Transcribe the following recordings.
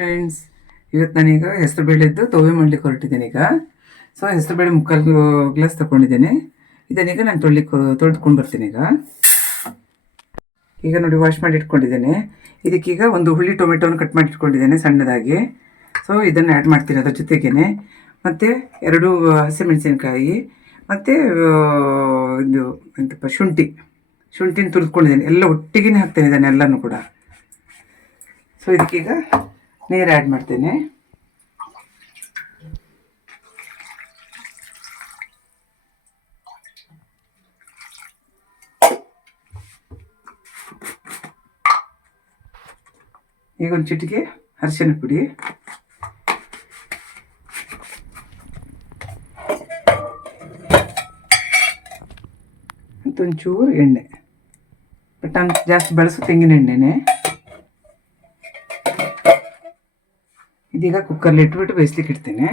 Friends ಇವತ್ತು ನಾನೀಗ ಹೆಸರು ಬೇಳೆದ್ದು ತೊವೆ ಮಾಡ್ಲಿಕ್ಕೆ ಹೊರಟಿದ್ದೇನೆ ಈಗ. ಸೊ ಹೆಸರು ಬೇಳೆ ಮುಕ್ಕಾಲು ಗ್ಲಾಸ್ ತಗೊಂಡಿದ್ದೀನಿ ಇದನ್ನೀಗ ನಾನು ತೊಳಿಲಿಕ್ಕೆ ತೊಳೆದುಕೊಂಡು ಬರ್ತೀನಿ ಈಗ. ಈಗ ನೋಡಿ ವಾಶ್ ಮಾಡಿ ಇಟ್ಕೊಂಡಿದ್ದೇನೆ. ಇದಕ್ಕೀಗ ಒಂದು ಹುಳಿ ಟೊಮೆಟೊನ ಕಟ್ ಮಾಡಿ ಇಟ್ಕೊಂಡಿದ್ದೇನೆ ಸಣ್ಣದಾಗಿ. ಸೊ ಇದನ್ನು ಆ್ಯಡ್ ಮಾಡ್ತೀನಿ ಅದ್ರ ಜೊತೆಗೇನೆ. ಮತ್ತು ಎರಡು ಹಸಿಮೆಣಸಿನಕಾಯಿ, ಮತ್ತು ಇದು ಎಂತಪ್ಪ, ಶುಂಠಿ. ಶುಂಠಿನ ತುರಿದ್ಕೊಂಡಿದ್ದೇನೆ. ಎಲ್ಲ ಒಟ್ಟಿಗೆ ಹಾಕ್ತೇನೆ ಇದನ್ನೆಲ್ಲನೂ ಕೂಡ. ಸೊ ಇದಕ್ಕೀಗ ನೀರು ಆ್ಯಡ್ ಮಾಡ್ತೇನೆ. ಈಗ ಒಂದು ಚಿಟಿಕೆ ಅರಿಶಿನ ಪುಡಿ. ಮತ್ತೊಂಚೂರು ಎಣ್ಣೆ. ಬಟ್ ನಾನು ಜಾಸ್ತಿ ಬಳಸೋ ತೆಂಗಿನ ಎಣ್ಣೆನೆ. ಇದೀಗ ಕುಕ್ಕರ್ಲಿ ಇಟ್ಬಿಟ್ಟು ಬೇಯಿಸ್ಲಿಕ್ಕೆ ಇಡ್ತೀನಿ.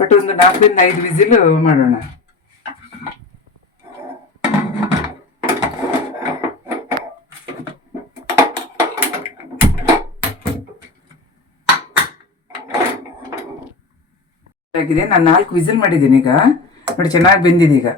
ಬಟ್ ಒಂದು ನಾಲ್ಕರಿಂದ ಐದು ವಿಸಿಲ್ ಮಾಡೋಣ. ಆಗಿದೆ. ನಾನು ನಾಲ್ಕು ವಿಸಿಲ್ ಮಾಡಿದ್ದೀನಿ ಈಗ. ನೋಡಿ, ಚೆನ್ನಾಗಿ ಬೆಂದಿದೆ ಈಗ.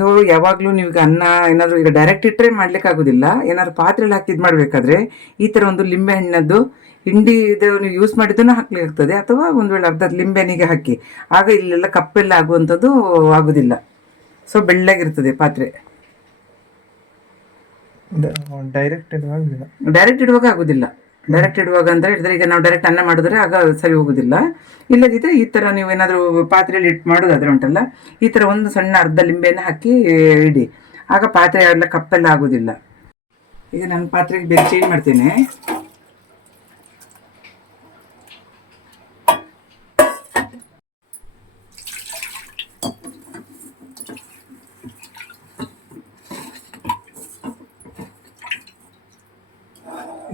ಇದು ಯಾವಾಗಲೂ ನೀವು ಅನ್ನ ಏನಾದ್ರು ಈಗ ಡೈರೆಕ್ಟ್ ಇಟ್ಟರೆ ಮಾಡ್ಲಿಕ್ಕೆ ಆಗೋದಿಲ್ಲ. ಏನಾದ್ರು ಪಾತ್ರೆಯಲ್ಲಿ ಹಾಕಿ ಇದು ಮಾಡಬೇಕಾದ್ರೆ ಈ ಥರ ಒಂದು ಲಿಂಬೆ ಹಣ್ಣದ್ದು ಹಿಂಡಿ ಇದನ್ನು ನೀವು ಯೂಸ್ ಮಾಡಿದ್ದನ್ನು ಹಾಕ್ಲಿಕ್ಕೆ ಆಗ್ತದೆ. ಅಥವಾ ಒಂದು ವೇಳೆ ಅರ್ಧ ಲಿಂಬೆನಿಗೆ ಹಾಕಿ. ಆಗ ಇಲ್ಲೆಲ್ಲ ಕಪ್ಪೆಲ್ಲ ಆಗುವಂಥದ್ದು ಆಗೋದಿಲ್ಲ. ಸೊ ಬೆಳ್ಳಗಿರ್ತದೆ ಪಾತ್ರೆ. ಡೈರೆಕ್ಟ್ ಇಡುವಾಗ ಡೈರೆಕ್ಟ್ ಇಡುವಾಗ ಆಗೋದಿಲ್ಲ. ಡೈರೆಕ್ಟ್ ಇಡುವಾಗ ಅಂತ ಇದ್ರೆ ಈಗ ನಾವು ಡೈರೆಕ್ಟ್ ಅನ್ನ ಮಾಡಿದ್ರೆ ಆಗ ಸರಿ ಹೋಗೋದಿಲ್ಲ. ಇಲ್ಲದಿದ್ರೆ ಈ ಥರ ನೀವು ಏನಾದರೂ ಪಾತ್ರೆಯಲ್ಲಿ ಇಟ್ಟು ಮಾಡೋದಾದ್ರೆ ಉಂಟಲ್ಲ, ಈ ಥರ ಒಂದು ಸಣ್ಣ ಅರ್ಧ ಲಿಂಬೆನ ಹಾಕಿ ಇಡಿ. ಆಗ ಪಾತ್ರೆ ಎಲ್ಲ ಕಪ್ಪೆಲ್ಲ ಆಗೋದಿಲ್ಲ. ಈಗ ನಾನು ಪಾತ್ರೆಗೆ ಬೇರೆ ಚೇಂಜ್ ಮಾಡ್ತೇನೆ.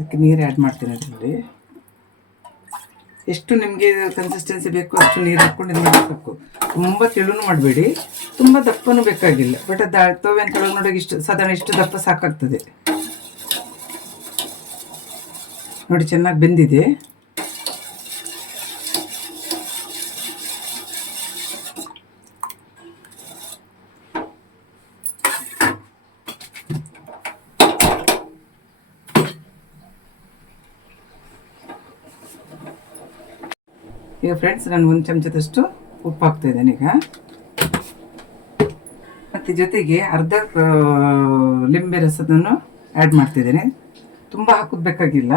ಇದಕ್ಕೆ ನೀರು ಆ್ಯಡ್ ಮಾಡ್ತೀನಿ ಅದರಲ್ಲಿ. ಎಷ್ಟು ನಿಮಗೆ ಕನ್ಸಿಸ್ಟೆನ್ಸಿ ಬೇಕು ಅಷ್ಟು ನೀರು ಹಾಕ್ಕೊಂಡು ಇದು ಮಾಡಬೇಕು. ತುಂಬ ತೆಳುನು ಮಾಡಬೇಡಿ. ತುಂಬ ದಪ್ಪನೂ ಬೇಕಾಗಿಲ್ಲ. ಬಟ್ ಅದು ತೋವೆ ಅಂತ ಹೇಳೋದು ನೋಡಿ ಇಷ್ಟು, ಸಾಧಾರಣ ಇಷ್ಟು ದಪ್ಪ ಸಾಕಾಗ್ತದೆ. ನೋಡಿ, ಚೆನ್ನಾಗಿ ಬೆಂದಿದೆ. ಈಗ ಫ್ರೆಂಡ್ಸ್ ನಾನು ಒಂದು ಚಮಚದಷ್ಟು ಉಪ್ಪು ಹಾಕ್ತಾ ಇದ್ದೇನೆ ಈಗ. ಮತ್ತು ಜೊತೆಗೆ ಅರ್ಧ ಲಿಂಬೆ ರಸದನ್ನು ಆ್ಯಡ್ ಮಾಡ್ತಿದ್ದೇನೆ ತುಂಬ ಹಾಕೋದು ಬೇಕಾಗಿಲ್ಲ.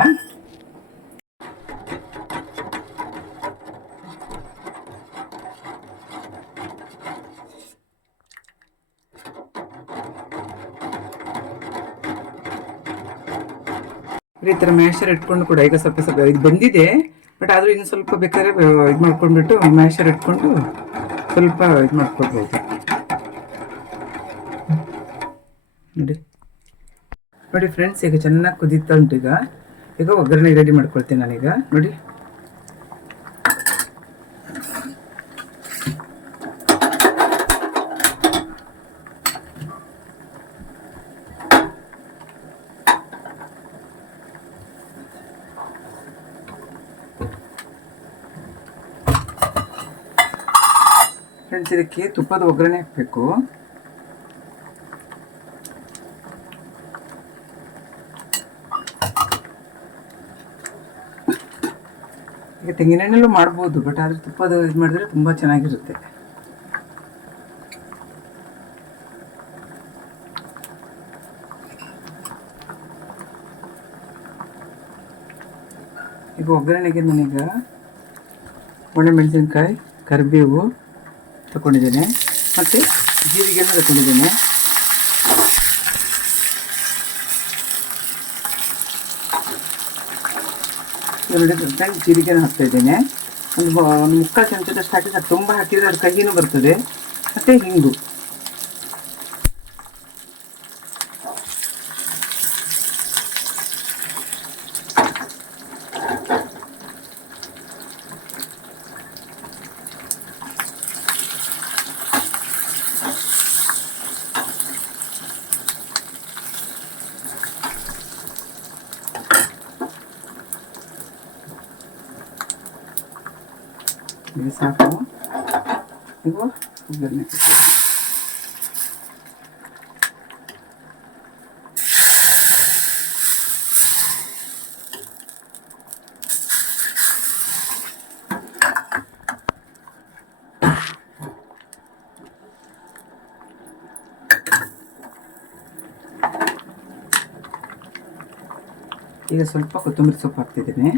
ಈ ಥರ ಮ್ಯಾಶರ್ ಇಟ್ಕೊಂಡು ಕೂಡ ಈಗ ಸ್ವಲ್ಪ ಸ್ವಲ್ಪ ಇದು ಬಂದಿದೆ. ಬಟ್ ಆದರೂ ಇನ್ನು ಸ್ವಲ್ಪ ಬೇಕಾದ್ರೆ ಇದು ಮಾಡ್ಕೊಂಡ್ಬಿಟ್ಟು ಮ್ಯಾಶರ್ ಇಟ್ಕೊಂಡು ಸ್ವಲ್ಪ ಇದು ಮಾಡ್ಕೊಳ್ಬೋದು ನೋಡಿ. ನೋಡಿ ಫ್ರೆಂಡ್ಸ್ ಈಗ ಚೆನ್ನಾಗಿ ಕುದೀತಾ ಉಂಟು ಈಗ. ಈಗ ಒಗ್ಗರಣೆ ರೆಡಿ ಮಾಡ್ಕೊಳ್ತೀನಿ ನಾನೀಗ. ನೋಡಿ. ಫ್ರೆಂಡ್ಸ್ ಇದಕ್ಕೆ ತುಪ್ಪದ ಒಗ್ಗರಣೆ ಹಾಕಬೇಕು. ಈಗ ತೆಂಗಿನೆಣ್ಣೆಲ್ಲೂ ಮಾಡ್ಬೋದು ಬಟ್ ಆದರೆ ತುಪ್ಪದ ಇದು ಮಾಡಿದ್ರೆ ತುಂಬ ಚೆನ್ನಾಗಿರುತ್ತೆ. ಈಗ ಒಗ್ಗರಣೆಗೆ ನಾನೀಗ ಒಣಮೆಣಸಿನ್ಕಾಯಿ, ಕರಿಬೇವು ತಗೊಂಡಿದ್ದೇನೆ ಮತ್ತು ಜೀರಿಗೆಯನ್ನು ತಗೊಂಡಿದ್ದೇನೆ ಜೀರಿಗೆನ ಹಾಕ್ತಾ ಇದ್ದೇನೆ. ಒಂದು ಒಂದು ಮುಕ್ಕಾಲು ಚಮಚದಷ್ಟು ಹಾಕಿದ್ರೆ ತುಂಬ ಹಾಕಿದರೆ ಅದು ಕಹಿನೂ ಬರ್ತದೆ. ಮತ್ತು ಹಿಂಗು. ಇದು ಸಾಕು ಈಗ ಒಗ್ಗರಣೆ ಈಗ ಸ್ವಲ್ಪ ಕೊತ್ತಂಬರಿ ಸೊಪ್ಪು ಹಾಕ್ತಿದ್ದೀನಿ.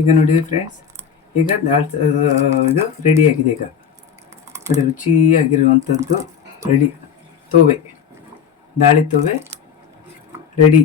ಈಗ ನೋಡಿ ಫ್ರೆಂಡ್ಸ್ ಈಗ ದಾಲ್ ಇದು ರೆಡಿಯಾಗಿದೆ ಈಗ. ನೋಡಿ ರುಚಿಯಾಗಿರುವಂಥದ್ದು ರೆಡಿ ತೋವೆ ದಾಳಿ ತೋವೆ ರೆಡಿ